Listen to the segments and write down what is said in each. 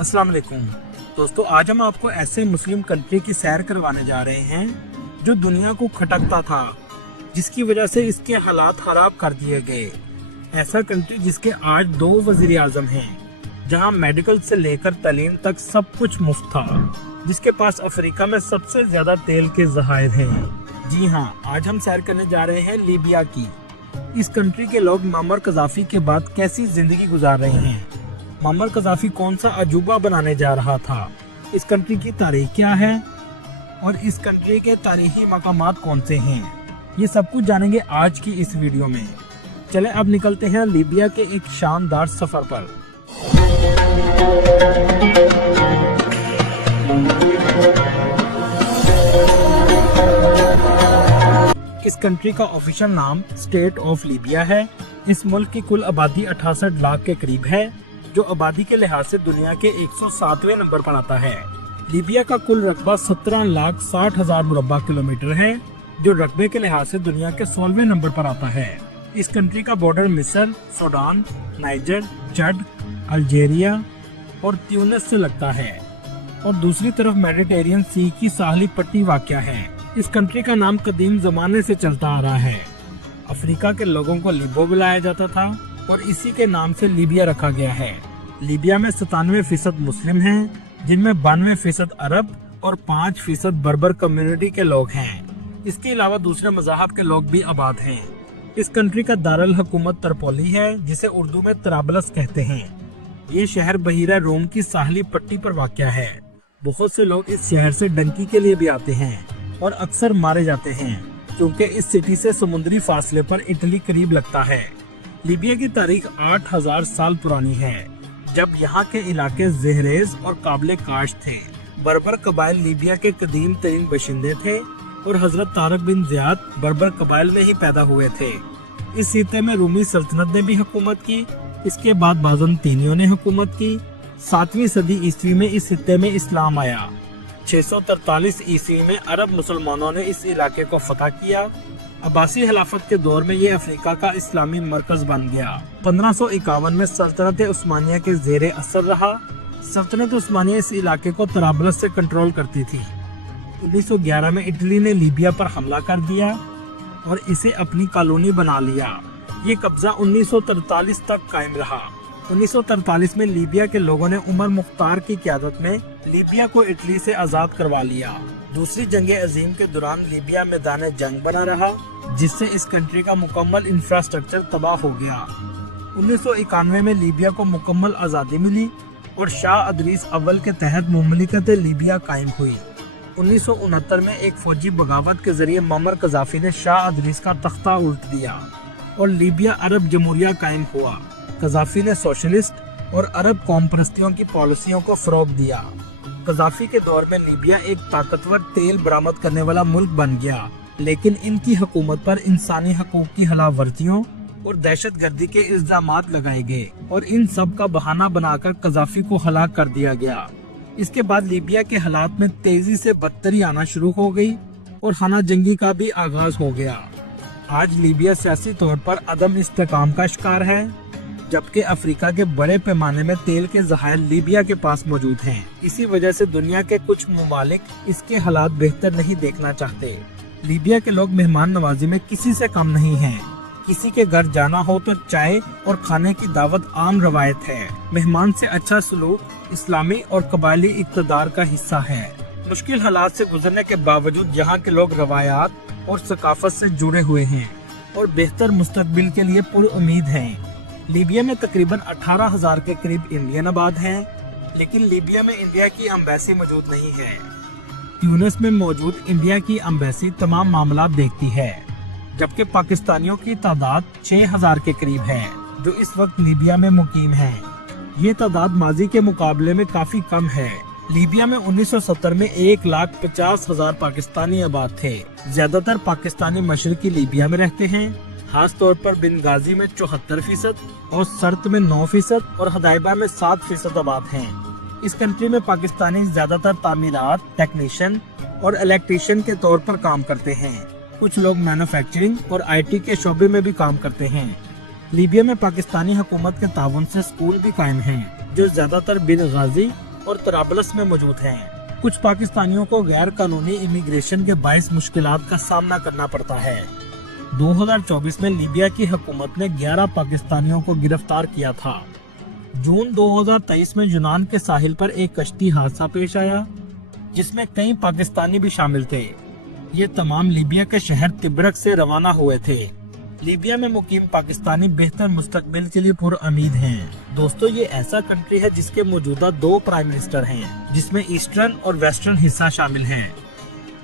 अस्सलाम वालेकुम दोस्तों, आज हम आपको ऐसे मुस्लिम कंट्री की सैर करवाने जा रहे हैं जो दुनिया को खटकता था, जिसकी वजह से इसके हालात खराब कर दिए गए। ऐसा कंट्री जिसके आज 2 वजीर आजम हैं, जहां मेडिकल से लेकर तालीम तक सब कुछ मुफ्त था, जिसके पास अफ्रीका में सबसे ज्यादा तेल के ज़खायर हैं। जी हाँ, आज हम सैर करने जा रहे हैं लीबिया की। इस कंट्री के लोग मुअम्मर कज़ाफ़ी के बाद कैसी जिंदगी गुजार रहे हैं, मुअम्मर कज़ाफ़ी कौन सा अजूबा बनाने जा रहा था, इस कंट्री की तारीख क्या है और इस कंट्री के तारीखी मकामात कौन से हैं, ये सब कुछ जानेंगे आज की इस वीडियो में। चले अब निकलते हैं लीबिया के एक शानदार सफर पर। इस कंट्री का ऑफिशियल नाम स्टेट ऑफ लीबिया है। इस मुल्क की कुल आबादी 68 लाख के करीब है, जो आबादी के लिहाज से दुनिया के 107वें नंबर पर आता है। लीबिया का कुल रकबा 17,60,000 मुरब्बा किलोमीटर है, जो रकबे के लिहाज से दुनिया के 16वें नंबर पर आता है। इस कंट्री का बॉर्डर मिस्र, सूडान, नाइजर, चड, अल्जीरिया और ट्यूनिस से लगता है और दूसरी तरफ मेडिटेरियन सी की साहली पट्टी वाक़या है। इस कंट्री का नाम कदीम जमाने से चलता आ रहा है। अफ्रीका के लोगों को लिबो बुलाया जाता था और इसी के नाम से लीबिया रखा गया है। लीबिया में 97% मुस्लिम हैं, जिनमें 92% अरब और 5% बर्बर कम्युनिटी के लोग हैं। इसके अलावा दूसरे मज़ाहब के लोग भी आबाद हैं। इस कंट्री का दारुल हुकूमत तरपोली है, जिसे उर्दू में तराबलस कहते हैं। ये शहर बहीरा रोम की साहली पट्टी पर वाक़या है। बहुत से लोग इस शहर से डंकी के लिए भी आते हैं और अक्सर मारे जाते हैं, क्योंकि इस सिटी से समुद्री फासले पर इटली करीब लगता है। लीबिया की तारीख 8000 साल पुरानी है, जब यहाँ के इलाके ज़हरेज़ और काबिल काश थे। बर्बर कबाइल लीबिया के कदीम तरीन बशिंदे थे और हजरत तारक बिन ज़ियाद बर्बर कबाइल में ही पैदा हुए थे। इस खित्ते में रूमी सल्तनत ने भी हुकूमत की। इसके बाद बाज़ंतीनियों ने हुकूमत की। 7वीं सदी ईस्वी में इस खित्ते में इस्लाम आया। 643 ईस्वी में अरब मुसलमानों ने इस इलाके को फतह किया। अब्बासी खिलाफत के दौर में ये अफ्रीका का इस्लामी मरकज बन गया। 1551 में सल्तनत उस्मानिया के ज़ेरे असर रहा। सल्तनत उस्मानिया इस इलाके को तराबलस से कंट्रोल करती थी। 1911 में इटली ने लीबिया पर हमला कर दिया और इसे अपनी कॉलोनी बना लिया। ये कब्जा 1943 तक कायम रहा। 1943 में लीबिया के लोगों ने उमर मुख्तार की क़यादत में लीबिया को इटली से आज़ाद करवा लिया। दूसरी जंग अजीम के दौरान लीबिया मैदान जंग बना रहा, जिससे इस कंट्री का मुकम्मल इंफ्रास्ट्रक्चर तबाह हो गया। 1991 में लीबिया को मुकम्मल आज़ादी मिली और शाह अदरीस अव्वल के तहत मुमलिकत लीबिया कायम हुई। 1969 में एक फौजी बगावत के जरिए मुअम्मर कज़ाफ़ी ने शाह अदरीस का तख्ता उल्ट दिया और लीबिया अरब जमहूरिया कायम हुआ। कज़ाफ़ी ने सोशलिस्ट और अरब कौम परस्तियों की पॉलिसियों को फ़रोग़ दिया। कज़ाफ़ी के दौर में लीबिया एक ताकतवर तेल बरामद करने वाला मुल्क बन गया, लेकिन इनकी हुकूमत पर इंसानी हकूक़ की खिलाफवर्जियों और दहशतगर्दी के इल्ज़ामात लगाए गए और इन सब का बहाना बनाकर कज़ाफ़ी को हलाक कर दिया गया। इसके बाद लीबिया के हालात में तेजी से बदतरी आना शुरू हो गई और खाना जंगी का भी आगाज हो गया। आज लीबिया सियासी तौर पर अदम इस्तेकाम का शिकार है, जबकि अफ्रीका के बड़े पैमाने में तेल के ज़खायर लीबिया के पास मौजूद हैं। इसी वजह से दुनिया के कुछ ममालिक इसके हालात बेहतर नहीं देखना चाहते। लीबिया के लोग मेहमान नवाजी में किसी से कम नहीं हैं। किसी के घर जाना हो तो चाय और खाने की दावत आम रवायत है। मेहमान से अच्छा सलूक इस्लामी और कबायली इक़्तिदार का हिस्सा है। मुश्किल हालात से गुजरने के बावजूद यहाँ के लोग रवायात और सकाफत से जुड़े हुए हैं और बेहतर मुस्तकबिल के लिए पुरउम्मीद हैं। लीबिया में तकरीबन 18,000 के करीब इंडियन आबाद हैं, लेकिन लीबिया में इंडिया की एम्बेसी मौजूद नहीं है। ट्यूनिस में मौजूद इंडिया की एम्बेसी तमाम मामला देखती है, जबकि पाकिस्तानियों की तादाद 6,000 के करीब है, जो इस वक्त लीबिया में मुकीम हैं। ये तादाद माजी के मुकाबले में काफी कम है। लीबिया में 1970 में 1,50,000 पाकिस्तानी आबाद थे। ज्यादातर पाकिस्तानी मशरकी लीबिया में रहते हैं, खास तौर पर बिनगाजी में 74% और सर्त में 9% और हदायबा में 7% आबाद हैं। इस कंट्री में पाकिस्तानी ज्यादातर तामीरात, टेक्नीशियन और इलेक्ट्रीशियन के तौर पर काम करते हैं। कुछ लोग मैन्युफैक्चरिंग और IT के शोबे में भी काम करते हैं। लीबिया में पाकिस्तानी हुकूमत के ताउन से स्कूल भी कायम हैं, जो ज्यादातर बिन गाजी और तराबलस में मौजूद हैं। कुछ पाकिस्तानियों को गैर कानूनी इमिग्रेशन के बायस मुश्किलात का सामना करना पड़ता है। 2024 में लीबिया की हुकूमत ने 11 पाकिस्तानियों को गिरफ्तार किया था। जून 2023 में यूनान के साहिल पर एक कश्ती हादसा पेश आया, जिसमें कई पाकिस्तानी भी शामिल थे। ये तमाम लीबिया के शहर तिब्रक से रवाना हुए थे। लीबिया में मुकीम पाकिस्तानी बेहतर मुस्तकबिल के लिए पुरउम्मीद हैं। दोस्तों, ये ऐसा कंट्री है जिसके मौजूदा 2 प्राइम मिनिस्टर हैं, जिसमें ईस्टर्न और वेस्टर्न हिस्सा शामिल हैं।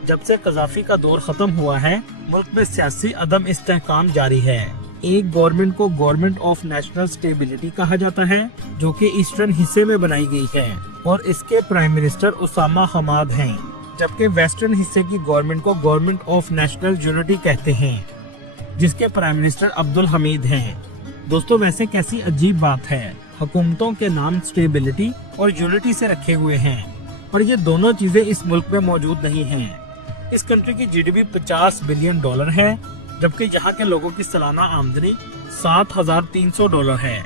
जब से कज़ाफी का दौर खत्म हुआ है, मुल्क में सियासी अदम इस्तेहकाम जारी है। एक गवर्नमेंट को गवर्नमेंट ऑफ नेशनल स्टेबिलिटी कहा जाता है, जो कि ईस्टर्न हिस्से में बनाई गई है और इसके प्राइम मिनिस्टर उसामा हमाद हैं, जबकि वेस्टर्न हिस्से की गवर्नमेंट को गवर्नमेंट ऑफ नेशनल यूनिटी कहते हैं, जिसके प्राइम मिनिस्टर अब्दुल हमीद हैं। दोस्तों, वैसे कैसी अजीब बात है, हुकूमतों के नाम स्टेबिलिटी और यूनिटी से रखे हुए हैं और ये दोनों चीजें इस मुल्क में मौजूद नहीं हैं। इस कंट्री की जीडीपी $50 बिलियन है, जबकि यहाँ के लोगों की सालाना आमदनी $7,300 है।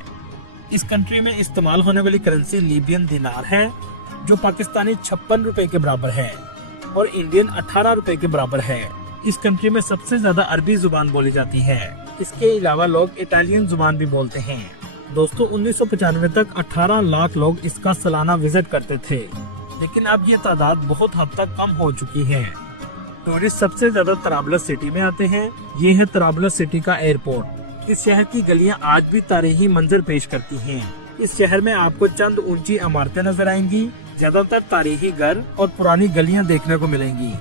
इस कंट्री में इस्तेमाल होने वाली करेंसी लीबियन दिनार है, जो पाकिस्तानी 56 रुपए के बराबर है और इंडियन 18 रुपए के बराबर है। इस कंट्री में सबसे ज्यादा अरबी जुबान बोली जाती है। इसके अलावा लोग इटालियन जुबान भी बोलते हैं। दोस्तों, 1995 तक 18 लाख लोग इसका सालाना विजिट करते थे, लेकिन अब ये तादाद बहुत हद तक कम हो चुकी है। टूरिस्ट सबसे ज्यादा तराबलस सिटी में आते हैं। ये है तराबलस सिटी का एयरपोर्ट। इस शहर की गलियां आज भी तारीखी मंजर पेश करती हैं। इस शहर में आपको चंद ऊंची इमारतें नजर आएंगी, ज्यादातर तारीखी घर और पुरानी गलियां देखने को मिलेंगी।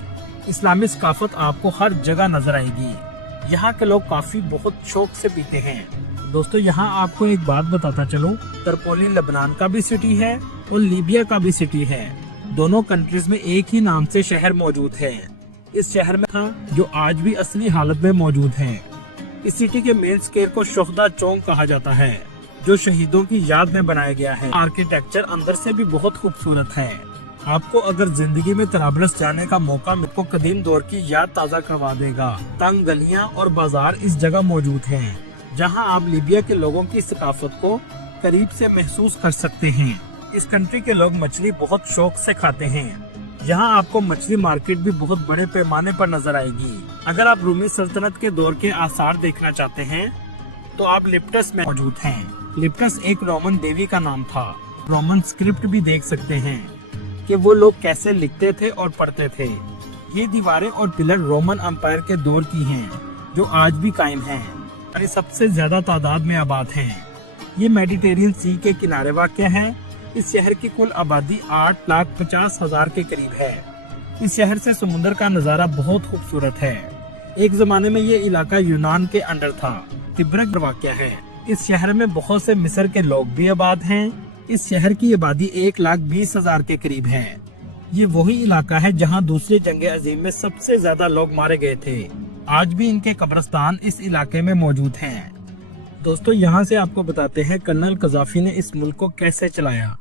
इस्लामी सकाफत आपको हर जगह नजर आएगी। यहाँ के लोग काफी बहुत शौक से पीते हैं। दोस्तों, यहाँ आपको एक बात बताता चलूं, तरपोली लेबनान का भी सिटी है और लीबिया का भी सिटी है। दोनों कंट्रीज में एक ही नाम से शहर मौजूद है। इस शहर में था जो आज भी असली हालत में मौजूद है। इस सिटी के मेन स्क्वायर को शोहदा चौक कहा जाता है, जो शहीदों की याद में बनाया गया है। आर्किटेक्चर अंदर से भी बहुत खूबसूरत है। आपको अगर जिंदगी में तराबलस जाने का मौका मिले तो कदीम दौर की याद ताज़ा करवा देगा। तंग गलियां और बाजार इस जगह मौजूद हैं, जहां आप लीबिया के लोगों की सकाफत को करीब से महसूस कर सकते हैं। इस कंट्री के लोग मछली बहुत शौक से खाते हैं। यहाँ आपको मछली मार्केट भी बहुत बड़े पैमाने पर नजर आएगी। अगर आप रूमी सल्तनत के दौर के आसार देखना चाहते हैं, तो आप लिप्टस में मौजूद हैं। लिप्टस एक रोमन देवी का नाम था। रोमन स्क्रिप्ट भी देख सकते हैं कि वो लोग कैसे लिखते थे और पढ़ते थे। ये दीवारें और पिलर रोमन एम्पायर के दौर की हैं, जो आज भी कायम हैं और सबसे ज्यादा तादाद में आबाद हैं। ये मेडिटेरियन सी के किनारे वाक़ है। इस शहर की कुल आबादी 8,50,000 के करीब है। इस शहर से समुद्र का नज़ारा बहुत खूबसूरत है। एक जमाने में ये इलाका यूनान के अंडर था। तिब्रक वाक़ है। इस शहर में बहुत से मिस्र के लोग भी आबाद हैं। इस शहर की आबादी 1,20,000 के करीब है। ये वही इलाका है जहां दूसरी जंग अजीम में सबसे ज्यादा लोग मारे गए थे। आज भी इनके कब्रिस्तान इस इलाके में मौजूद हैं। दोस्तों, यहाँ से आपको बताते हैं कर्नल कज़ाफी ने इस मुल्क को कैसे चलाया।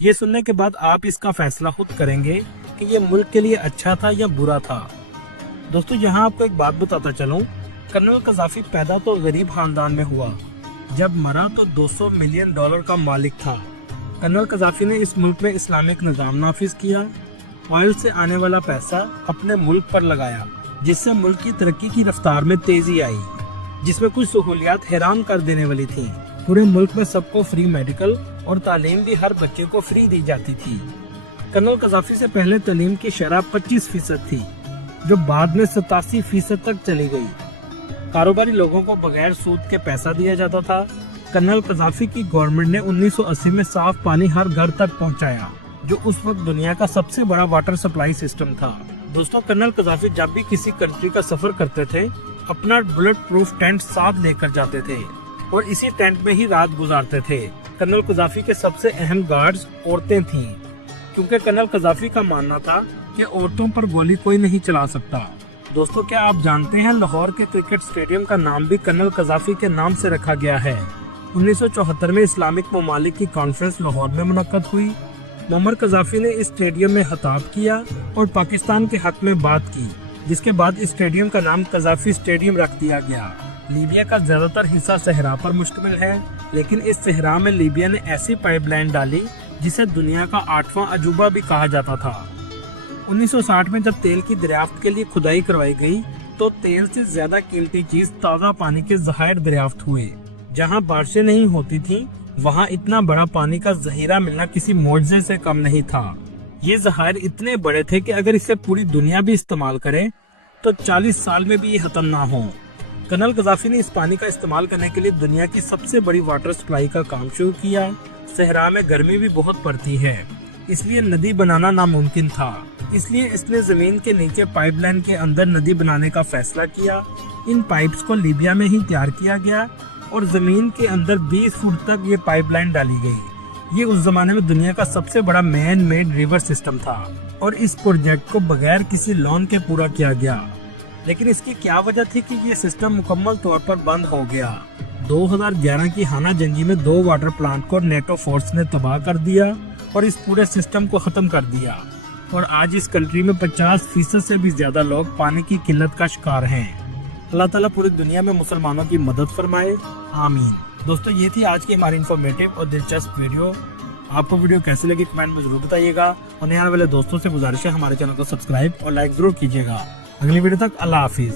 ये सुनने के बाद आप इसका फैसला खुद करेंगे कि ये मुल्क के लिए अच्छा था या बुरा था। दोस्तों, यहाँ आपको एक बात बताता चलूं, कर्नल कज़ाफी पैदा तो गरीब खानदान में हुआ, जब मरा तो $200 मिलियन का मालिक था। कर्नल कज़ाफी ने इस मुल्क में इस्लामिक निज़ाम नाफिज किया। ऑयल से आने वाला पैसा अपने मुल्क पर लगाया, जिससे मुल्क की तरक्की की रफ्तार में तेजी आई, जिसमें कुछ सहूलियात हैरान कर देने वाली थी। पूरे मुल्क में सबको फ्री मेडिकल और तालीम भी हर बच्चे को फ्री दी जाती थी। कर्नल कज़ाफी से पहले तालीम की शरह 25% थी, जो बाद में 87% तक चली गई। कारोबारी लोगों को बगैर सूद के पैसा दिया जाता था। कर्नल कज़ाफी की गवर्नमेंट ने 1980 में साफ पानी हर घर तक पहुंचाया, जो उस वक्त दुनिया का सबसे बड़ा वाटर सप्लाई सिस्टम था। दोस्तों, कर्नल कज़ाफी जब भी किसी कंट्री का सफर करते थे, अपना बुलेट प्रूफ टेंट साथ लेकर जाते थे और इसी टेंट में ही रात गुजारते थे। कर्नल कज़ाफी के सबसे अहम गार्ड्स औरतें थीं, क्योंकि कर्नल कज़ाफी का मानना था कि औरतों पर गोली कोई नहीं चला सकता। दोस्तों, क्या आप जानते हैं लाहौर के क्रिकेट स्टेडियम का नाम भी कर्नल कज़ाफी के नाम से रखा गया है। 1974 में इस्लामिक ममालिक की कॉन्फ्रेंस लाहौर में मुनक्कद हुई। मुअम्मर कज़ाफी ने इस स्टेडियम में खिताब किया और पाकिस्तान के हक में बात की, जिसके बाद इस स्टेडियम का नाम कज़ाफी स्टेडियम रख दिया गया। लीबिया का ज्यादातर हिस्सा सहरा पर मुश्तमिल है, लेकिन इस सहरा में लीबिया ने ऐसी पाइपलाइन डाली जिसे दुनिया का 8वां अजूबा भी कहा जाता था। 1960 में जब तेल की दरियाफ्त के लिए खुदाई करवाई गई तो तेल से ज्यादा कीमती चीज ताज़ा पानी के ज़खायर दरियाफ्त हुए। जहां बारिशें नहीं होती थीं, वहां इतना बड़ा पानी का जहीरा मिलना किसी मौजज़े से कम नहीं था। ये ज़खायर इतने बड़े थे कि अगर इसे पूरी दुनिया भी इस्तेमाल करे तो 40 साल में भी ये खत्म ना हो। कर्नल गद्दाफी ने इस पानी का इस्तेमाल करने के लिए दुनिया की सबसे बड़ी वाटर सप्लाई का काम शुरू किया। सहरा में गर्मी भी बहुत पड़ती है, इसलिए नदी बनाना नामुमकिन था। इसलिए इसने जमीन के नीचे पाइपलाइन के अंदर नदी बनाने का फैसला किया। इन पाइप्स को लीबिया में ही तैयार किया गया और जमीन के अंदर 20 फुट तक ये पाइपलाइन डाली गई। ये उस जमाने में दुनिया का सबसे बड़ा मैन मेड रिवर सिस्टम था और इस प्रोजेक्ट को बगैर किसी लोन के पूरा किया गया। लेकिन इसकी क्या वजह थी कि ये सिस्टम मुकम्मल तौर पर बंद हो गया? 2011 की हाना जंगी में 2 वाटर प्लांट को नेटो फोर्स ने तबाह कर दिया और इस पूरे सिस्टम को खत्म कर दिया। और आज इस कंट्री में 50% से भी ज्यादा लोग पानी की किल्लत का शिकार हैं। अल्लाह ताला पूरी दुनिया में मुसलमानों की मदद फरमाए, आमीन। दोस्तों, ये थी आज की हमारी इन्फॉर्मेटिव और दिलचस्प वीडियो। आपको वीडियो कैसी लगी कमेंट में जरूर बताइएगा और नए आने वाले दोस्तों से गुजारिश है हमारे चैनल को सब्सक्राइब और लाइक जरूर कीजिएगा। अगली वीडियो तक अल्लाह हाफिज।